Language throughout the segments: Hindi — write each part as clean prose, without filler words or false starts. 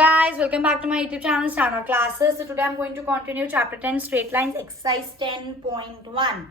guys, welcome back to my YouTube channel Standard Classes. So today I'm going to continue chapter 10 straight lines exercise 10.1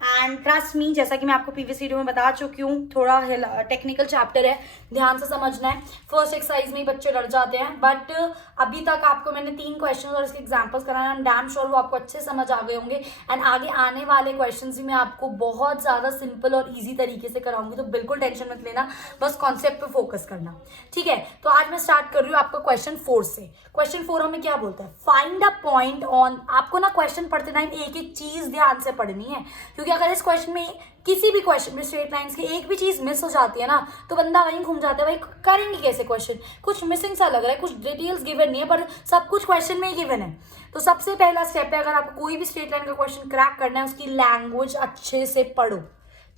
and trust me, जैसा कि मैं आपको प्रीवियस वीडियो में बता चुकी हूँ, थोड़ा टेक्निकल चैप्टर है, ध्यान से समझना है। फर्स्ट एक्सरसाइज में ही बच्चे डर जाते हैं, बट अभी तक आपको मैंने 3 क्वेश्चन और इसके एग्जांपल्स कराए हैं। डैम श्योर वो आपको अच्छे समझ आ गए होंगे एंड आगे आने वाले क्वेश्चंस भी मैं आपको बहुत ज़्यादा सिंपल और ईजी तरीके से कराऊंगी, तो बिल्कुल टेंशन मत लेना, बस कॉन्सेप्ट पे फोकस करना, ठीक है। तो आज मैं स्टार्ट कर रही हूँ आपका क्वेश्चन 4 से। क्वेश्चन 4 हमें क्या बोलता है? Find a point on. आपको ना क्वेश्चन पढ़ते टाइम एक एक चीज ध्यान से पढ़नी है, क्योंकि अगर इस क्वेश्चन में किसी भी क्वेश्चन में स्ट्रेट लाइंस की एक भी चीज मिस हो जाती है ना, तो बंदा वहीं घूम जाता है, भाई करेंगे कैसे क्वेश्चन, कुछ मिसिंग सा लग रहा है, कुछ डिटेल्स गिवन नहीं है, पर सब कुछ क्वेश्चन में ही गिवन है। तो सबसे पहला स्टेप है, अगर आपको कोई भी स्ट्रेट लाइन का क्वेश्चन क्रैक करना है, उसकी लैंग्वेज अच्छे से पढ़ो,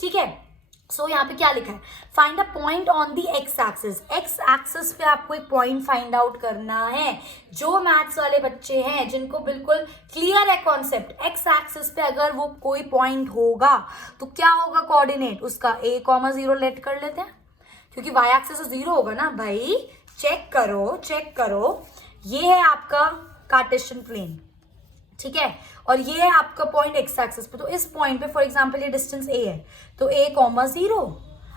ठीक है। सो यहाँ पे क्या लिखा है? Find a point on the x axis. X axis पे आपको एक पॉइंट फाइंड आउट करना है। जो मैथ्स वाले बच्चे हैं जिनको बिल्कुल क्लियर है कॉन्सेप्ट, एक्स एक्सिस पे अगर वो कोई पॉइंट होगा तो क्या होगा कोऑर्डिनेट उसका? a,0 लेट कर लेते हैं, क्योंकि y एक्सिस तो 0 होगा ना भाई। चेक करो, ये है आपका कार्टेशियन प्लेन, ठीक है, और ये है आपका पॉइंट एक्स एक्सिस पे। तो इस पॉइंट पे फॉर एग्जांपल ये डिस्टेंस a है, तो a,0।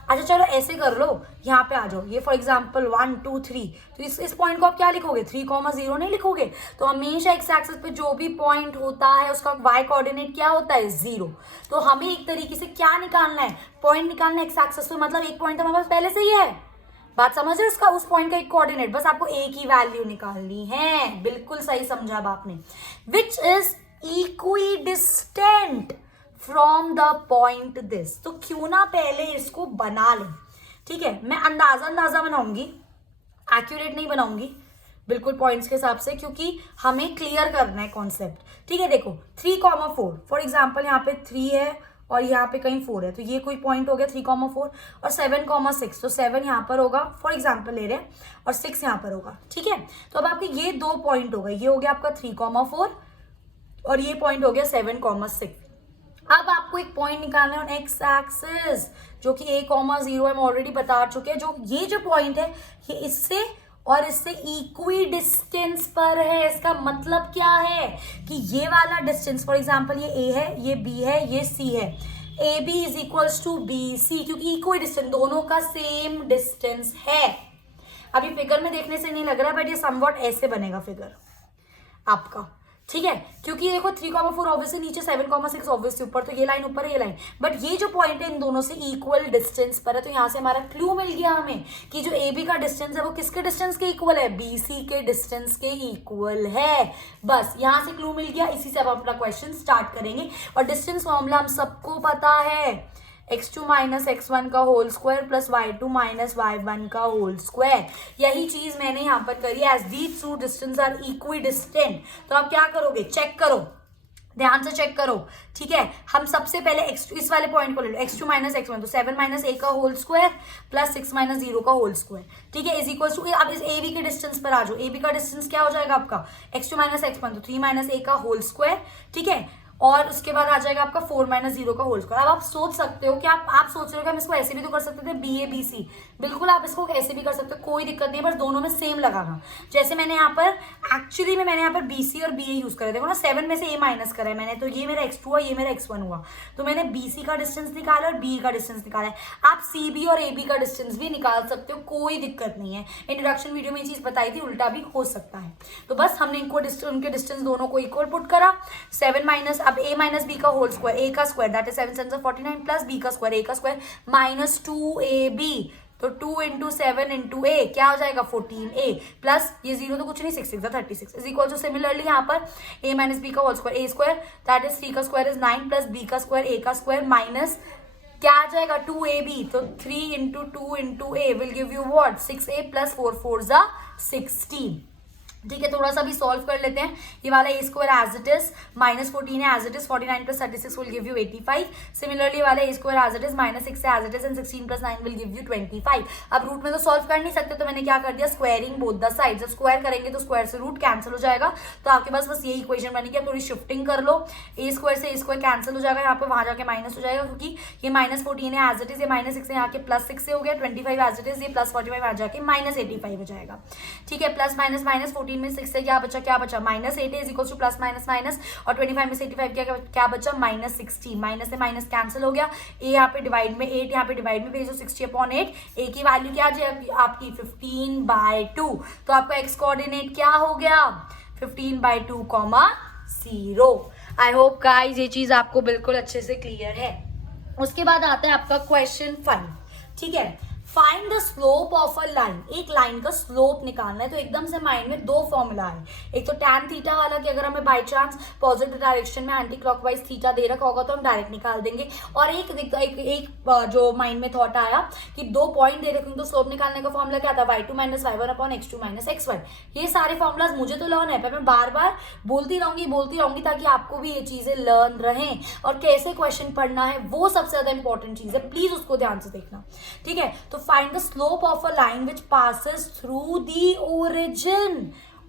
अच्छा चलो ऐसे कर लो, यहाँ पे आ जाओ, ये फॉर एग्जांपल 1 2 3, तो इस पॉइंट को आप क्या लिखोगे? 3,0 नहीं लिखोगे। तो हमेशा एक्स एक्सिस पे जो भी पॉइंट होता है उसका y कोऑर्डिनेट क्या होता है? 0। तो हमें एक तरीके से क्या निकालना है? पॉइंट निकालना है एक्स एक्सिस पे, मतलब एक पॉइंट हमारे पास पहले से ही है। बात समझ रहे? उसका उस पॉइंट का एक कोऑर्डिनेट, बस आपको a की वैल्यू निकालनी है। बिल्कुल सही समझा अब आपने। Which is equidistant from the point this. तो क्यों ना पहले इसको बना लें, ठीक है। मैं अंदाजा बनाऊंगी, एक्यूरेट नहीं बनाऊंगी, बिल्कुल पॉइंट्स के हिसाब से, क्योंकि हमें क्लियर करना है कॉन्सेप्ट, ठीक है। देखो 3,4 फॉर एग्जांपल यहाँ पे 3 है और यहाँ पे कहीं 4 है, तो ये कोई पॉइंट हो गया 3,4, और 7,6, तो 7 यहाँ पर होगा फॉर एग्जांपल ले रहे हैं, और 6 यहाँ पर होगा, ठीक है। तो अब आपके ये 2 पॉइंट हो गए, ये हो गया आपका 3,4 और ये पॉइंट हो गया 7,6। अब आपको एक पॉइंट निकालना है ऑन एक्स एक्सिस, जो कि a,0 हम ऑलरेडी बता चुके हैं। जो पॉइंट है ये इससे और इससे इक्वी डिस्टेंस पर है। इसका मतलब क्या है कि ये वाला डिस्टेंस फॉर एग्जांपल ये a है, ये b है, ये c है, ab is equals to bc, क्योंकि इक्वी डिस्टेंस, दोनों का सेम डिस्टेंस है। अभी फिगर में देखने से नहीं लग रहा, बट ये समवॉट ऐसे बनेगा फिगर आपका, ठीक है। क्योंकि देखो 3,4 ऑब्वियसली नीचे, 7,6 ऑब्वियसली ऊपर, तो ये लाइन ऊपर है, ये लाइन, बट ये जो पॉइंट है इन दोनों से इक्वल डिस्टेंस पर है। तो यहाँ से हमारा क्लू मिल गया हमें कि जो ए बी का डिस्टेंस है वो किसके डिस्टेंस के इक्वल है? बी सी के डिस्टेंस के इक्वल है। बस यहाँ से क्लू मिल गया, इसी से अब अपना क्वेश्चन स्टार्ट करेंगे। और डिस्टेंस फॉर्मूला हम सबको पता है, x2 माइनस x1 का whole square plus y2 minus y1 का होल स्क्वायर। यही चीज मैंने यहाँ पर करी, as these two distance are equidistant. तो आप क्या करोगे? चेक करो, ध्यान से चेक करो, ठीक है। हम सबसे पहले इस वाले पॉइंट को ले लो, x2 माइनस x1, तो 7 माइनस a का होल स्क्वायर प्लस 6 माइनस 0 का होल स्क्वायर, ठीक है, इज इक्वल टू। अब इस a b के डिस्टेंस पर आ जाओ, a b का डिस्टेंस क्या हो जाएगा आपका? x2 माइनस x1, तो 3 माइनस a का होल स्क्वायर, ठीक है, और उसके बाद आ जाएगा आपका 4 माइनस 0 का होल स्क्वायर। अब आप सोच सकते हो कि आप सोच रहे हो कि हम इसको ऐसे भी तो कर सकते थे, बी ए बी सी, बिल्कुल आप इसको ऐसे भी कर सकते हो, कोई दिक्कत नहीं है, बस दोनों में सेम लगाना। जैसे मैंने यहाँ पर एक्चुअली में मैंने यहाँ पर बी सी और बी ए यूज करे, देखो ना 7 में से ए माइनस करा है मैंने, तो ये मेरा x2 हुआ, ये मेरा x1 हुआ, तो मैंने बी सी का डिस्टेंस निकाला और बी का डिस्टेंस निकाला है। आप सी बी और ए बी का डिस्टेंस भी निकाल सकते हो, कोई दिक्कत नहीं है। इंट्रोडक्शन वीडियो में ये चीज बताई थी, उल्टा भी हो सकता है। तो बस हमने इनको उनके डिस्टेंस दोनों को इक्वल पुट करा। 7 माइनस, अब a माइनस बी का होल स्क्वायर, a का square that is 7 7 49 plus b का स्क्वायर, a का स्क्वायर माइनस 2ab, तो 2 इंटू 7 इंटू a क्या हो जाएगा? 14a प्लस ये 0 तो कुछ नहीं, 6 6 36 इज इक्वल टू, सिमिलरली यहाँ पर a माइनस बी का whole square, a square that is 3 का स्क्वायर इज 9 प्लस b का स्क्वायर, a का स्क्वायर माइनस क्या आ जाएगा? 2ab, तो 3 into 2 into a will give you what? 6a plus 4 4 जा 16। ठीक है, थोड़ा सा भी सॉल्व कर लेते हैं। ये वाला A square as it is -14 है as it is, 49 + 36 will give you 85। Similarly वाला A square as it is -6 है as it is and 16 + 9 will give you 25। अब रूट में तो सॉल्व कर नहीं सकते, तो मैंने क्या कर दिया, स्क्वायरिंग बोथ द साइड। जब स्क्वायर करेंगे तो स्क्वायर से रूट कैंसिल हो जाएगा, तो आपके पास बस यही इक्वेशन बनेगी। अब थोड़ी शिफ्टिंग कर लो, ए स्क्वायर से ए स्क्वायर कैंसिल हो जाएगा, यहाँ पे वहां जाके माइनस हो जाएगा, क्योंकि ये -14 है एज इट इज, ये -6 है, यहाँ के +6 से हो गया, 25 एज इट इज, ये +45 आ जाके -85 हो जाएगा। ठीक है, प्लस माइनस -14 में 6 से क्या बचा -8 है equal two plus minus minus, और 25 में से 85 क्या बचा -60। माइनस से माइनस कैंसिल हो गया, ए यहाँ पे डिवाइड में 8, यहाँ पे डिवाइड में भेजो 60/8। ए की वैल्यू क्या आ जाएगी आपकी 15/2। तो आपका एक्स कोऑर्डिनेट क्या हो गया 15/2, 0। आई होप गाइस ये चीज आपको बिल्कुल अच्छे से क्लियर है। उसके बाद आता है आपका क्वेश्चन 5। ठीक है, find the slope of a line. एक लाइन का स्लोप निकालना है, तो एकदम से माइंड में दो फॉर्मूला है। एक तो tan थीटा वाला कि अगर हमें बाय चांस पॉजिटिव डायरेक्शन में एंटी क्लॉकवाइज थीटा दे रखा होगा तो हम डायरेक्ट निकाल देंगे। और एक जो माइंड में थॉट आया कि 2 पॉइंट दे रखे, तो स्लोप निकालने का फॉर्मूला क्या था, y2 - y1 x2 - x1। ये सारे फॉर्मूलाज मुझे तो लर्न है, पर मैं बार बार बोलती रहूंगी ताकि आपको भी ये चीजें लर्न रहें। और कैसे क्वेश्चन पढ़ना है वो सबसे ज्यादा इंपॉर्टेंट चीज है, प्लीज उसको ध्यान से देखना। ठीक है, तो find the slope of a line which passes through the origin।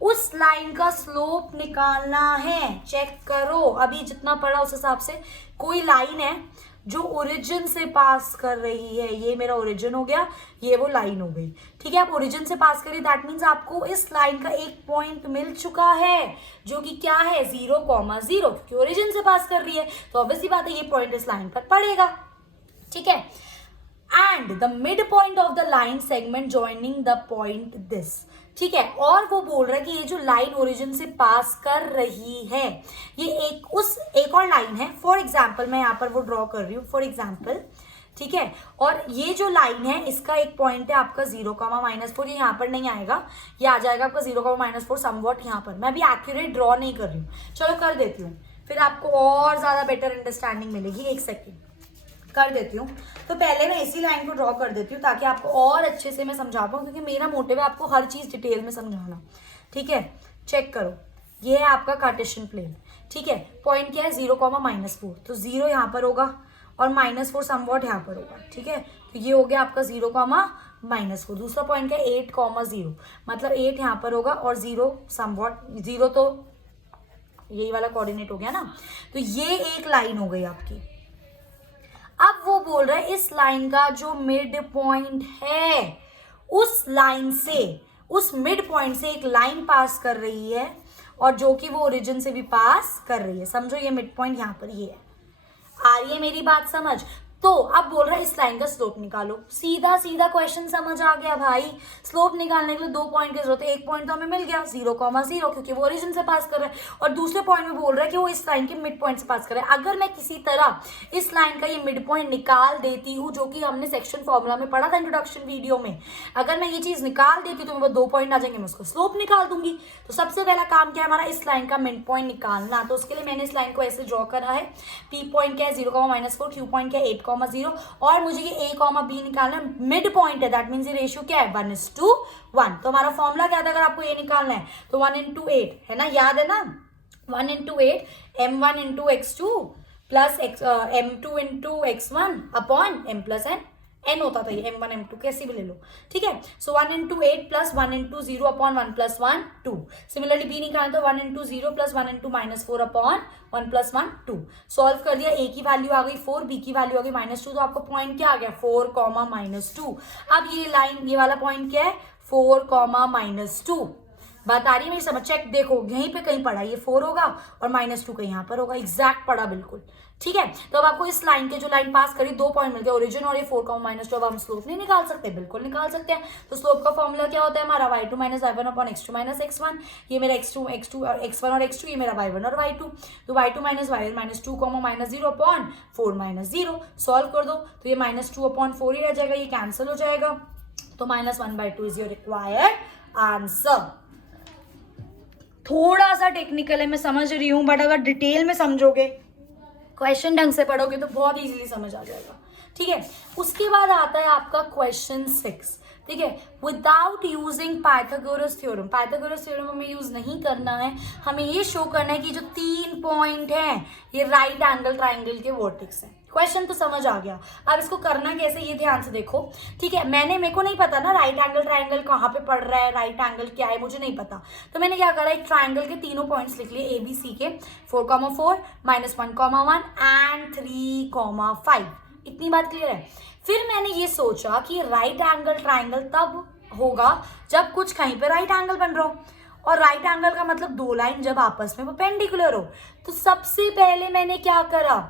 उस लाइन का स्लोप निकालना है। चेक करो, अभी जितना पढ़ा उस हिसाब से कोई लाइन है जो ओरिजिन से पास कर रही है। ये मेरा ओरिजिन हो गया, ये वो लाइन हो गई। ठीक है, आप ओरिजिन से पास करिए, दैट मीन्स आपको इस लाइन का एक पॉइंट मिल चुका है, जो कि क्या है 0,0, क्योंकि ओरिजिन से पास कर रही है, तो ऑब्वियसली बात है ये पॉइंट इस लाइन पर पड़ेगा। ठीक है, and the midpoint of the line segment joining the point this। ठीक है, और वो बोल रहा है कि ये जो लाइन ओरिजिन से पास कर रही है, ये एक और लाइन है। फॉर एग्जाम्पल मैं यहाँ पर वो ड्रॉ कर रही हूँ, फॉर एग्जाम्पल। ठीक है, और ये जो लाइन है इसका एक पॉइंट है आपका 0,-4, ये यहाँ पर नहीं आएगा, ये आ जाएगा आपका 0,-4 समवॉट यहाँ पर। मैं भी एक्यूरेट ड्रॉ नहीं कर रही हूँ, चलो कर देती हूँ, फिर आपको और ज्यादा बेटर अंडरस्टैंडिंग मिलेगी। एक सेकेंड कर देती हूँ। तो पहले मैं इसी लाइन को ड्रॉ कर देती हूँ ताकि आपको और अच्छे से मैं समझा पाऊँ, क्योंकि मेरा मोटिव है आपको हर चीज़ डिटेल में समझाना। ठीक है, चेक करो, ये है आपका कार्टेशियन प्लेन। ठीक है, पॉइंट क्या है 0,-4, तो 0 यहाँ पर होगा और -4 समवॉट यहाँ पर होगा। ठीक है, तो ये हो गया आपका 0,-4। दूसरा पॉइंट क्या है 8,0, मतलब 8 यहाँ पर होगा और 0 समवॉट, 0 तो यही वाला कोऑर्डिनेट हो गया ना। तो ये एक लाइन हो गई आपकी। अब वो बोल रहा है इस लाइन का जो मिड पॉइंट है, उस लाइन से, उस मिड पॉइंट से एक लाइन पास कर रही है, और जो कि वो ओरिजिन से भी पास कर रही है। समझो ये मिड पॉइंट यहाँ पर ये है। आ रही है मेरी बात समझ? तो अब बोल रहा है इस लाइन का स्लोप निकालो। सीधा सीधा क्वेश्चन समझ आ गया भाई। स्लोप निकालने के लिए 2 पॉइंट की जरूरत है। एक पॉइंट तो हमें मिल गया 0,0, क्योंकि वो ओरिजिन से पास कर रहा है, और दूसरे पॉइंट में बोल रहा है कि वो इस लाइन के मिड पॉइंट से पास कर रहा है। अगर मैं किसी तरह इस लाइन का ये मिड पॉइंट निकाल देती हूँ, जो कि हमने सेक्शन फॉर्मूला में पढ़ा था इंट्रोडक्शन वीडियो में, अगर मैं ये चीज निकाल देती तो मेरे 2 पॉइंट आ जाएंगे, मैं उसको स्लोप निकाल दूंगी। तो सबसे पहला काम क्या है हमारा, इस लाइन का मिड पॉइंट निकालना। तो उसके लिए मैंने इस लाइन को ऐसे ड्रॉ करा है। पी पॉइंट क्या है 0,-4, क्यू पॉइंट क्या है 8,0, और मुझे ये a, b निकालना है। मिड पॉइंट है, दैट मींस ये रेशियो क्या है 1:1। तो हमारा फॉर्मूला क्या था अगर आपको a निकालना है, तो 1:8 है ना, याद है ना, 1:8 m1 × x2 plus m2 × x1 upon m + n होता था, ये m1 m2 कैसे भी ले लो। ठीक है, सो 1:8 प्लस 1:0 अपॉन 1 + 1 2। सिमिलरली b निकालना तो 1:0 प्लस 1:-4 अपॉन 1 + 1 2। सॉल्व कर दिया, a की वैल्यू आ गई 4, b की वैल्यू आ गई -2, तो आपका पॉइंट क्या आ गया 4, -2। अब ये लाइन, ये वाला पॉइंट क्या है 4, -2। बात आ रही है मेरी समझ? चेक देखो, यहीं पे कहीं पड़ा, ये 4 होगा और -2 कहीं यहाँ पर होगा, एग्जैक्ट पड़ा बिल्कुल। ठीक है, तो अब आपको इस लाइन के जो लाइन पास करी 2 पॉइंट मिल गए, ओरिजिन और ये 4, -2। अब हम स्लोप नहीं निकाल सकते? बिल्कुल निकाल सकते हैं। तो स्लोप का फॉर्मूला क्या होता है हमारा, y2 - y1 upon x2 - x1। ये मेरा x1 और x2, ये मेरा y1 और y2। तो y2 - y1 -2, -0 अपॉन 4 -0। सॉल्व कर दो तो ये -2 अपॉन 4 ही रह जाएगा, ये कैंसिल हो जाएगा। तो -1/2 इज योर रिक्वायर्ड आंसर। थोड़ा सा टेक्निकल है, मैं समझ रही हूँ, बट अगर डिटेल में समझोगे, क्वेश्चन ढंग से पढ़ोगे तो बहुत इजीली समझ आ जाएगा। ठीक है, उसके बाद आता है आपका क्वेश्चन 6। ठीक है, without using Pythagoras theorem. Pythagoras theorem हमें यूज नहीं करना है, हमें ये शो करना है कि जो 3 पॉइंट हैं ये राइट एंगल ट्राइंगल के वर्टेक्स हैं। क्वेश्चन तो समझ आ गया। अब इसको करना कैसे ये ध्यान से देखो। ठीक है, मेरे को नहीं पता ना राइट एंगल ट्राइंगल कहाँ पे पड़ रहा है, राइट एंगल क्या है मुझे नहीं पता, तो मैंने क्या करा, एक ट्राइंगल के तीनों पॉइंट्स लिख लिए ABC के, 4,4 -1,1 एंड 3,5। इतनी बात क्लियर है। फिर मैंने ये सोचा कि राइट एंगल ट्राइंगल तब होगा जब कुछ कहीं पे राइट एंगल बन रहा हो, और राइट एंगल का मतलब 2 लाइन जब आपस में परपेंडिकुलर हो। तो सबसे पहले मैंने क्या करा,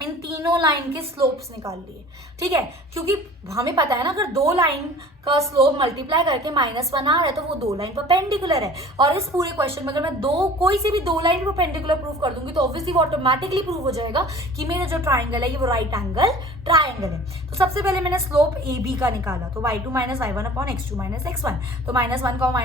इन तीनों लाइन के स्लोप्स निकाल लिए। ठीक है, क्योंकि हमें पता है ना अगर 2 लाइन का स्लोप मल्टीप्लाई करके -1 आ रहा है तो वो 2 लाइन परपेंडिकुलर है। और इस पूरे क्वेश्चन में अगर मैं कोई सी भी 2 लाइन परपेंडिकुलर प्रूव कर दूंगी तो ऑब्वियसली वो ऑटोमेटिकली प्रूव हो जाएगा कि मेरा जो ट्राइंगल है ये वो राइट एंगल ट्राइंगल है। तो सबसे पहले मैंने स्लोप AB का निकाला, तो y2 - y1 upon x2 - x1, तो -1,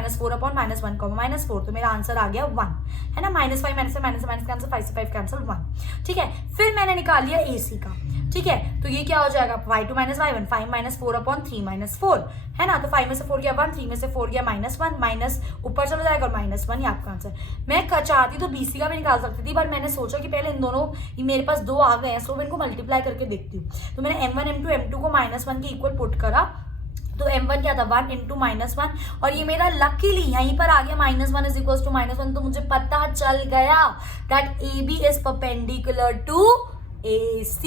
-4 अपॉन -1, -4, तो मेरा आंसर आ गया 1, है ना। -5 -5 कैंसिल, 5 से 5 कैंसिल, 1। ठीक है, फिर मैंने निकाल लिया AC का। ठीक है, तो ये क्या हो जाएगा, y2 - y1, 5 - 4 अपॉन 3 - 4, है ना। तो 5 में से 4 गया 1, 3 में से 4 गया -1, माइनस ऊपर चला जाएगा और -1, ये आपका आंसर। मैं चाहती तो BC का भी निकाल सकती थी, बट मैंने सोचा कि पहले इन दोनों, मेरे पास 2 आ गए हैं, सो मैं इनको मल्टीप्लाई करके देखती हूँ। तो मैंने M1 M2 को -1 के इक्वल पुट करा, तो M1 क्या था 1 × -1, और ये मेरा लकीली यहीं पर आ गया -1 = -1, तो मुझे पता चल गया that AB is perpendicular to AC।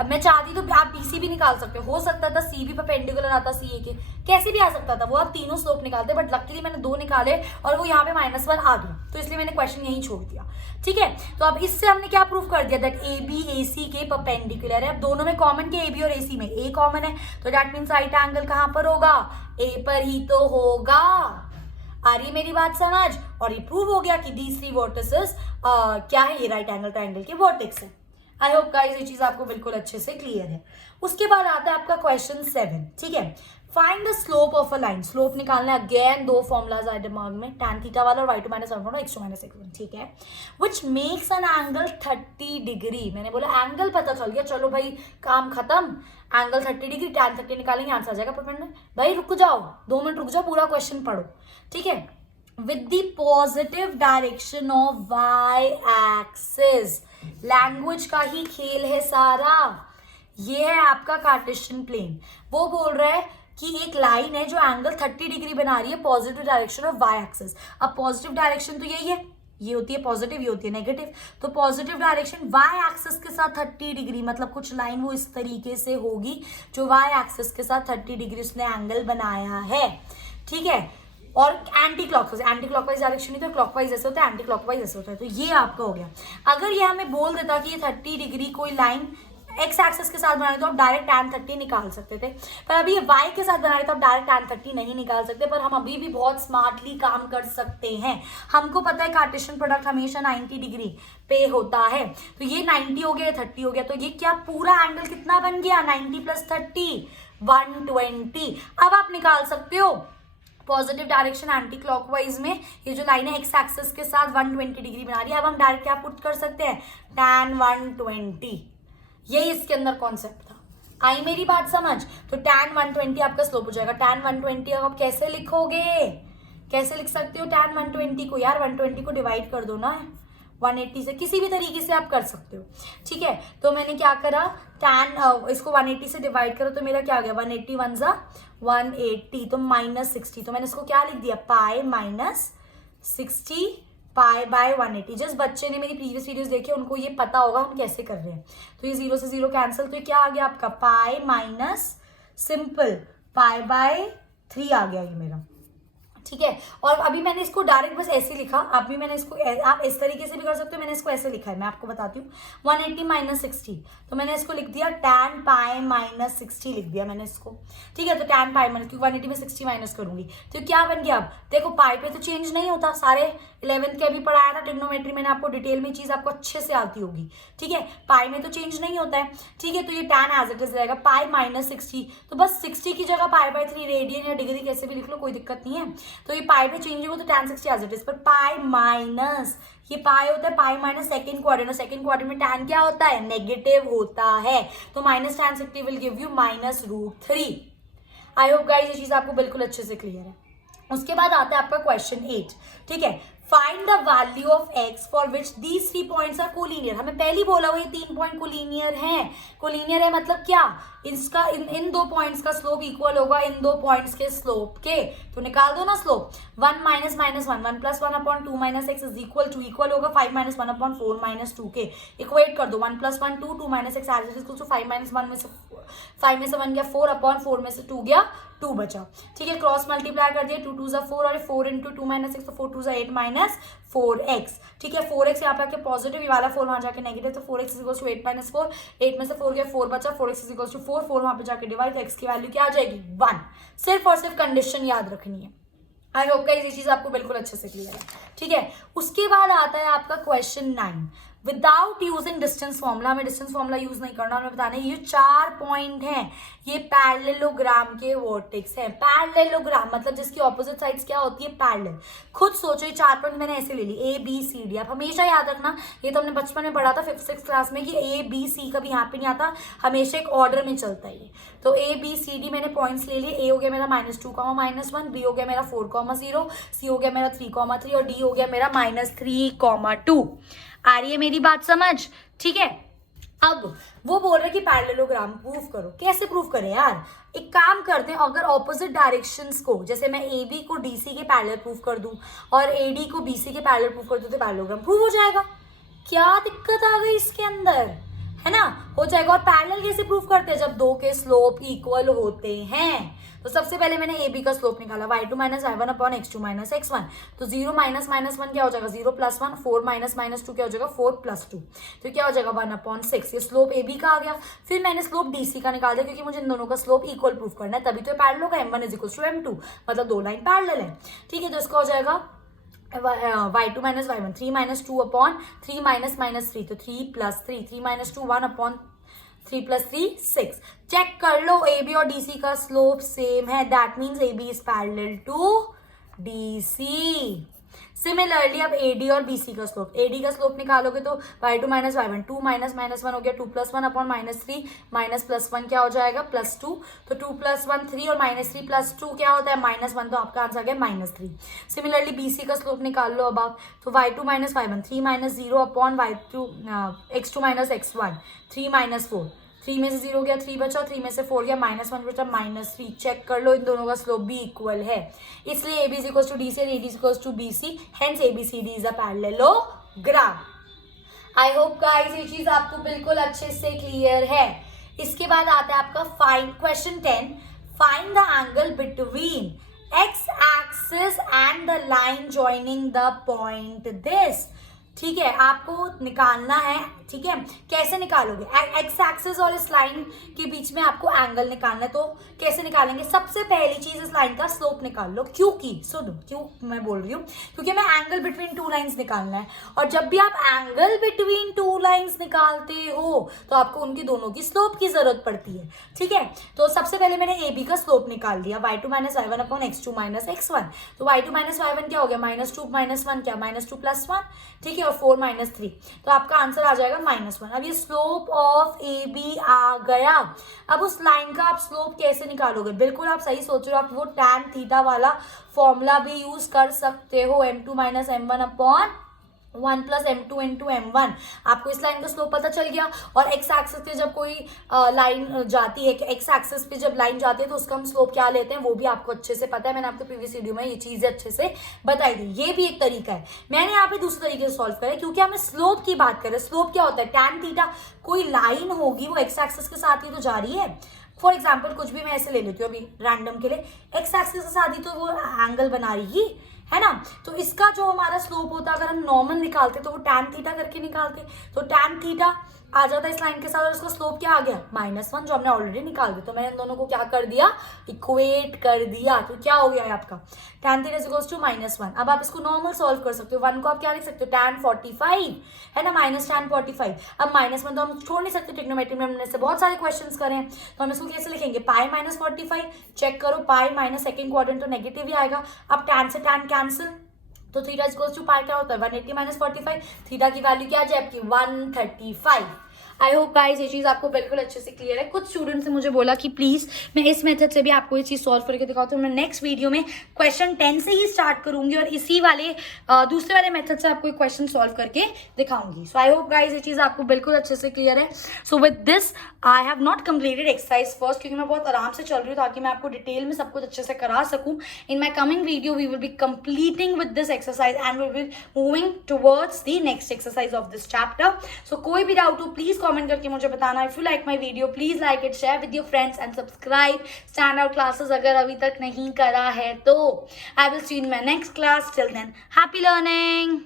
अब मैं चाहती तो आप BC भी निकाल सकते हो सकता था C भी परपेंडिकुलर आता CA के, कैसे भी आ सकता था, वो आप तीनों स्लोप निकालते, बट लकीली मैंने 2 निकाले और वो यहाँ पे -1 आ गया, तो इसलिए मैंने क्वेश्चन यहीं छोड़ दिया। ठीक है, तो अब इससे हमने क्या प्रूव कर दिया, दैट AB AC के परपेंडिकुलर है। अब दोनों में कॉमन के AB और AC में A कॉमन है, तो दैट मीन्स राइट एंगल कहाँ पर होगा, A पर ही तो होगा। आ रही मेरी बात समझ, और ये प्रूव हो गया कि these 3 वर्टिसेस क्या है, ये राइट एंगल ट्राइंगल के वर्टेक्स है। आई होप गाइस ये चीज आपको बिल्कुल अच्छे से क्लियर है। उसके बाद आता है आपका क्वेश्चन 7। ठीक है, find the slope of a line. Slope निकालना, अगेन 2 फॉर्मूलाज आए दिमाग में, tan थीटा वाला और y2 - y1 x2 - x1। ठीक है, which makes an angle 30 degree. मैंने बोला एंगल पता चल गया, चलो भाई काम खत्म, एंगल 30 डिग्री, tan 30 निकालेंगे, आंसर आ जाएगा परपेंडिकुलर। भाई रुक जाओ, 2 मिनट रुक जाओ, पूरा क्वेश्चन पढ़ो। ठीक है, with the positive direction of y-axis, language का ही खेल है सारा। ये है आपका कार्टेशियन प्लेन, वो बोल रहा है कि एक लाइन है जो एंगल 30 डिग्री बना रही है पॉजिटिव डायरेक्शन ऑफ y-axis। अब पॉजिटिव डायरेक्शन तो यही है, ये होती है पॉजिटिव, ये होती है नेगेटिव, तो पॉजिटिव डायरेक्शन y-axis के साथ 30 डिग्री, मतलब कुछ लाइन वो इस तरीके से होगी जो y-axis के साथ 30 डिग्री उसने एंगल बनाया है। ठीक है, और एंटी क्लॉकवाइज डायरेक्शन नहीं, तो क्लॉकवाइज ऐसे होता है, एंटी क्लॉकवाइज ऐसे होता है। तो ये आपका हो गया। अगर ये हमें बोल देता कि ये 30 डिग्री कोई लाइन एक्स एक्सिस के साथ बना रहे तो आप डायरेक्ट tan 30 निकाल सकते थे, पर अभी ये वाई के साथ बना रहे तो आप डायरेक्ट tan 30 नहीं निकाल सकते, पर हम अभी भी बहुत स्मार्टली काम कर सकते हैं। हमको पता है कार्टेशियन प्रोडक्ट हमेशा 90 डिग्री पे होता है, तो ये 90 हो गया, 30 हो गया, तो ये क्या पूरा एंगल कितना बन गया, 90 + 30 120। अब आप निकाल सकते हो पॉजिटिव डायरेक्शन एंटी क्लॉकवाइज में ये जो लाइन है एक्स एक्सिस के साथ 120 डिग्री बना रही है। अब हम डायरेक्ट क्या पुट कर सकते हैं, tan 120। यही इसके अंदर कॉन्सेप्ट था। आई मेरी बात समझ, तो tan 120 आपका स्लोप हो जाएगा। tan 120 अब आप कैसे लिखोगे, कैसे लिख सकते हो tan 120 को, यार 120 को डिवाइड कर दो ना 180 से, किसी भी तरीके से आप कर सकते हो। ठीक है, तो मैंने क्या करा, tan इसको 180 से डिवाइड करो तो मेरा क्या आ गया, 180 1 ज़ा 180, तो -60, तो मैंने इसको क्या लिख दिया, पाई -60 पाई बाय 180। जिस बच्चे ने मेरी प्रीवियस वीडियोस देखे उनको ये पता होगा हम कैसे कर रहे हैं। तो ये 0 से 0 कैंसिल, तो ये क्या आ गया आपका, pi minus simple pi by 3 आ गया ये मेरा। ठीक है, और अभी मैंने इसको डायरेक्ट बस ऐसे लिखा, अभी मैंने इसको आप इस तरीके से भी कर सकते हो, मैंने इसको ऐसे लिखा है, मैं आपको बताती हूँ। 180 - 60, तो मैंने इसको लिख दिया tan पाई -60 लिख दिया मैंने इसको। ठीक है, तो tan पाई क्योंकि 180 में 60 माइनस करूंगी तो क्या बन गया। अब देखो पाई पे तो चेंज नहीं होता, सारे 11th के अभी पढ़ाया था ट्रिग्नोमेट्री, मैंने आपको डिटेल में चीज आपको अच्छे से आती होगी। ठीक है, पाई में तो चेंज नहीं होता है। ठीक है, तो ये tan एज इट इज रहेगा, पाई -60, तो बस 60 की जगह पाई बाय 3 रेडियन या डिग्री कैसे भी लिख लो, कोई दिक्कत नहीं है। तो ये पाई पे चेंज होगा तो tan 60 एज इट इज, पर पाई माइनस ये पाई होता है पाई माइनस सेकंड क्वाड्रेंट, और सेकंड क्वाड्रेंट में tan क्या होता है, नेगेटिव होता है, तो -tan 60 will give you -√3। I hope guys ये चीज आपको बिल्कुल अच्छे से क्लियर है। उसके बाद आता है आपका क्वेश्चन 8, ठीक है। Find the value of x for which these 3 points are collinear. हमें पहले ही बोला हुआ ये 3 पॉइंट कोलिनियर हैं। कोलिनियर है मतलब क्या, इसका इन 2 पॉइंट्स का स्लोप इक्वल होगा इन 2 पॉइंट्स के स्लोप के, तो निकाल दो ना slope. 1 minus minus 1, 1 plus 1 upon 2 minus X is equal to, equal होगा 5 माइनस 1 अपॉन 4 माइनस 2 के। इक्वेट कर दो, 1 plus 1 2, 2 minus X as it is to 5 minus 1 में से 5 में से 1 गया 4 अपॉन 4 में से 2 गया 2 बचा, ठीक है। क्रॉस मल्टीप्लाई कर दिया, 2 2 जा 4 और 4 इंटू 2 माइनस एक्स, तो 4 2 जा 8 माइनस 4x, ठीक है। 4x यहाँ पे आके पॉजिटिव, ये वाला 4 वहाँ जाके नेगेटिव, तो 4x इक्वल्स टू 8 माइनस 4, 8 में से 4 गया 4 बचा, 4x इक्वल्स टू 4, 4 वहाँ पे जाके डिवाइड, तो x की वैल्यू क्या आ जाएगी 1। सिर्फ और सिर्फ कंडीशन याद रखनी है। आई होप गाइस ये चीज आपको बिल्कुल अच्छे से क्लियर है, ठीक है। उसके बाद आता है आपका question 9, without using distance formula. हमें डिस्टेंस फॉर्मूला यूज नहीं करना, हमें बताना है ये 4 पॉइंट हैं, ये पैरेललोग्राम के वर्टेक्स हैं। पैरेललोग्राम मतलब जिसकी ऑपोजिट साइड्स क्या होती है, पैरेलल। खुद सोचो ये 4 पॉइंट मैंने ऐसे ले ली, A B C D। आप हमेशा याद रखना, ये तो हमने बचपन में पढ़ा था 5th 6th क्लास में कि A B C कभी यहाँ पे नहीं आता, हमेशा एक ऑर्डर में चलता है ये। तो A B C D मैंने पॉइंट्स ले लिए। A हो गया मेरा -2, -1, B हो गया मेरा 4, 0, C हो गया मेरा 3, 3 और D हो गया मेरा -3, 2। आ रही है मेरी बात समझ, ठीक है। अब वो बोल रहे कि पैरेललोग्राम प्रूफ करो। कैसे प्रूफ करें यार, एक काम करते हैं, अगर ऑपोजिट डायरेक्शंस को, जैसे मैं AB को DC के पैरेलल प्रूफ कर दूं और AD को BC के पैरेलल प्रूफ कर दूं, तो पैरेललोग्राम प्रूफ हो जाएगा। क्या दिक्कत आ गई इसके अंदर, है ना, हो जाएगा। और पैरेलल कैसे प्रूफ करते हैं, जब 2 के स्लोप इक्वल होते हैं। तो सबसे पहले मैंने AB का स्लोप निकाला, y2 minus y1 upon x2 minus x1, तो 0 माइनस माइनस 1 क्या हो जाएगा 0 प्लस 1, 4 माइनस माइनस 2 क्या हो जाएगा 4 प्लस 2, तो क्या हो जाएगा 1 अपॉन 6। ये स्लोप AB का आ गया। फिर मैंने स्लोप DC का निकाल दिया, क्योंकि मुझे इन दोनों का स्लोप इक्वल प्रूफ करना है, तभी तो पैरेलल होगा। m1 is equal to m2, मतलब 2 लाइन पैरेलल है, ठीक है। तो इसका हो जाएगा y2 minus y1, 3 minus 2 upon 3 minus minus 3, तो 3 plus 3, 3 minus 2 1 upon 3 plus 3 6। Check कर लो AB और DC का स्लोप सेम है, that means AB is parallel to DC। Similarly अब AD और BC का स्लोप, AD का स्लोप निकालोगे तो y2 minus y1, 2 minus minus 1 हो गया 2 प्लस 1 अपॉन -3, माइनस प्लस 1 क्या हो जाएगा +2, तो 2 प्लस 1 3 और -3 प्लस 2 क्या होता है -1, तो आपका आंसर आ गया -3। सिमिलरली BC का स्लोप निकाल लो अब आप, तो y2 minus y1, 3 minus 0 upon x2 minus x1, 3 minus 4, 3 में से 0 गया 3 बचा, 3 में से 4 गया -1 बचा -3। चेक कर लो इन दोनों का स्लोप भी इक्वल है, इसलिए AB equals to DC and AD equals to BC, hence ABCD is a parallelogram. I hope guys ये चीज आपको बिल्कुल अच्छे से क्लियर है। इसके बाद आता है आपका find question 10, find the angle between x axis and the line joining the point this. ठीक है, आपको निकालना है, ठीक है। कैसे निकालोगे, एक्स एक्सिस और इस लाइन के बीच में आपको एंगल निकालना है, तो कैसे निकालेंगे। सबसे पहली चीज इस लाइन का स्लोप निकाल लो, क्योंकि सुनो क्यों मैं बोल रही हूँ, क्योंकि हमें एंगल बिटवीन 2 लाइंस निकालना है, और जब भी आप एंगल बिटवीन 2 लाइंस निकालते हो तो आपको उनकी दोनों की स्लोप की जरूरत पड़ती है, ठीक है। तो सबसे पहले मैंने AB का स्लोप निकाल दिया, y2 minus y1 upon x2 minus x1, तो y2 माइनस y1 क्या हो गया -2 माइनस 1 क्या -2 प्लस 1, ठीक है, और 4 माइनस 3, तो आपका आंसर आ जाएगा -1। अब ये स्लोप ऑफ AB आ गया। अब उस लाइन का आप स्लोप कैसे निकालोगे, बिल्कुल आप सही सोच रहे हो, आप वो tan थीटा वाला फॉर्मूला भी यूज कर सकते हो, m2 minus m1 upon 1 plus m2 into m1। आपको इस लाइन का स्लोप पता चल गया। और x एक्सिस पे जब कोई लाइन जाती है, x एक्सिस पे जब लाइन जाती है तो उसका हम स्लोप क्या लेते हैं वो भी आपको अच्छे से पता है, मैंने आपको प्रीवियस वीडियो में ये चीजें अच्छे से बताई थी। ये भी एक तरीका है, मैंने यहाँ पे दूसरे तरीके से सॉल्व करा, क्योंकि हमें स्लोप की बात करें। स्लोप क्या होता है, tan थीटा, कोई लाइन होगी वो x एक्सिस के साथ ही तो जा रही है। फॉर एग्जाम्पल कुछ भी मैं ऐसे ले लेती हूँ अभी रैंडम के लिए, x एक्सिस के साथ ही तो वो एंगल बना रही है ना। तो इसका जो हमारा स्लोप होता है, अगर हम नॉर्मल निकालते तो वो tan थीटा करके निकालते, तो tan थीटा आ जाता है इस लाइन के साथ, और इसका स्लोप क्या आ गया -1, जो हमने ऑलरेडी निकाल दिया। तो मैंने इन दोनों को क्या कर दिया, इक्वेट कर दिया, तो क्या हो गया है आपका tan थीटा इक्वल्स टू -1। अब आप इसको नॉर्मल सॉल्व कर सकते हो, 1 को आप क्या लिख सकते हो tan 45, है ना, माइनस tan 45। अब -1 तो हम छोड़ नहीं सकते, ट्रिग्नोमेट्री में हमने से बहुत सारे क्वेश्चंस करे हैं, तो हम इसको कैसे लिखेंगे, पाई माइनस 45। चेक करो, पाई माइनस सेकेंड क्वाड्रेंट तो नेगेटिव ही आएगा। अब tan से tan कैंसिल, तो थीटा इक्वल्स टू पाई क्या होता है 180 माइनस 45, थीटा की वैल्यू क्या आ जाए आपकी 135। आई होप गाइस ये चीज़ आपको बिल्कुल अच्छे से क्लियर है। कुछ स्टूडेंट्स ने मुझे बोला कि प्लीज़ मैं इस मेथड से भी आपको ये चीज़ सॉल्व करके दिखाऊँ, तो मैं नेक्स्ट वीडियो में क्वेश्चन 10 से ही स्टार्ट करूंगी और इसी वाले दूसरे वाले मेथड से आपको क्वेश्चन सॉल्व करके दिखाऊंगी। सो आई होप गाइस ये चीज़ आपको बिल्कुल अच्छे से क्लियर है। So with this I have not completed exercise first, क्योंकि मैं बहुत आराम से चल रही हूँ ताकि मैं आपको डिटेल में सब कुछ अच्छे से करा सकूँ। In my coming video we will be completing with this exercise and we will moving towards the next exercise of this chapter. So कोई भी डाउट हो प्लीज कॉमेंट करके मुझे बताना। If you like my video please like it, share with your friends and subscribe stand out classes अगर अभी तक नहीं करा है तो। I will see in my next class. Till then happy learning.